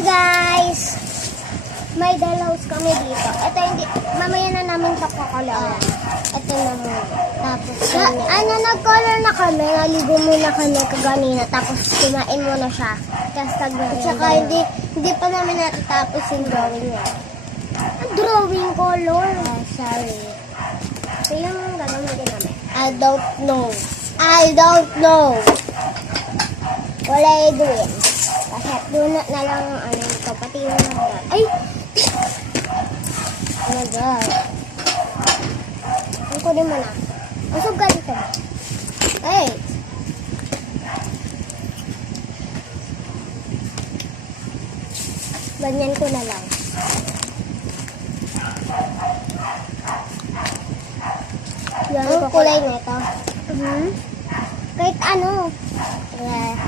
Hi guys! May dalhouse kami dito. Ito hindi, mamaya na namin papakolor. Ito na muna. Tapos, nag-color na kami. Naligo muna kami kaganina. Tapos, kumain muna siya. Tapos, at saka, hindi pa namin natatapos yung drawing niya. Drawing color? Sorry. Ito yung gagawin namin. I don't know. Wala i-doing. Kasi donut na lang ang ano ito. Pati yung nagdal. Ay! Nagdal. Ang kunin mo na. Usog ka dito. Ay! Ganyan ko na lang. Yan ang kulay nito. Kahit ano. Yeah.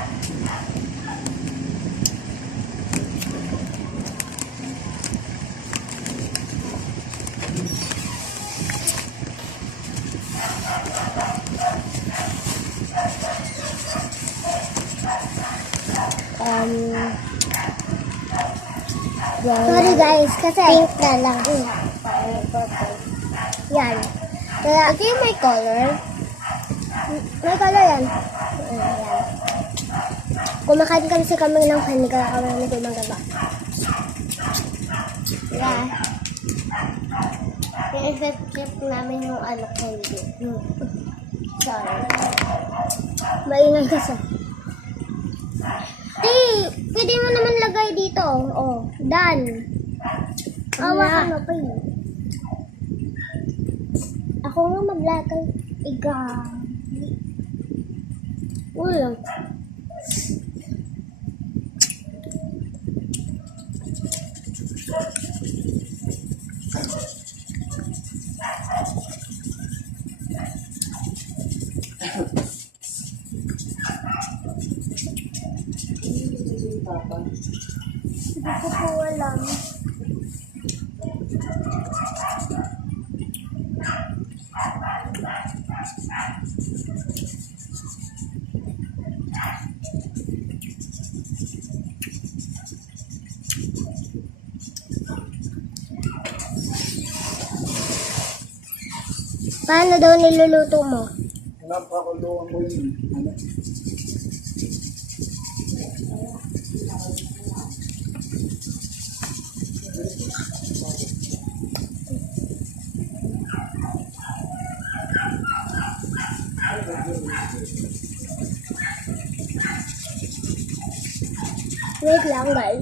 Sorry guys, kasi pink na lang. Yan. Kaya, ito yung may color. May color yan. Yan. Kumakain kasi kami ng candy, kaya kami namin ito magaba. Yeah. I-skip namin yung ano candy. Sorry. Maingay kasi. Pwede mo naman lagay dito. Oh, done. Awa ka pa yun. Ako nga maglagay. Uy. Hindi ko po alam. Paano daw niluluto mo? Napakuluan mo yun. Wait lang guys.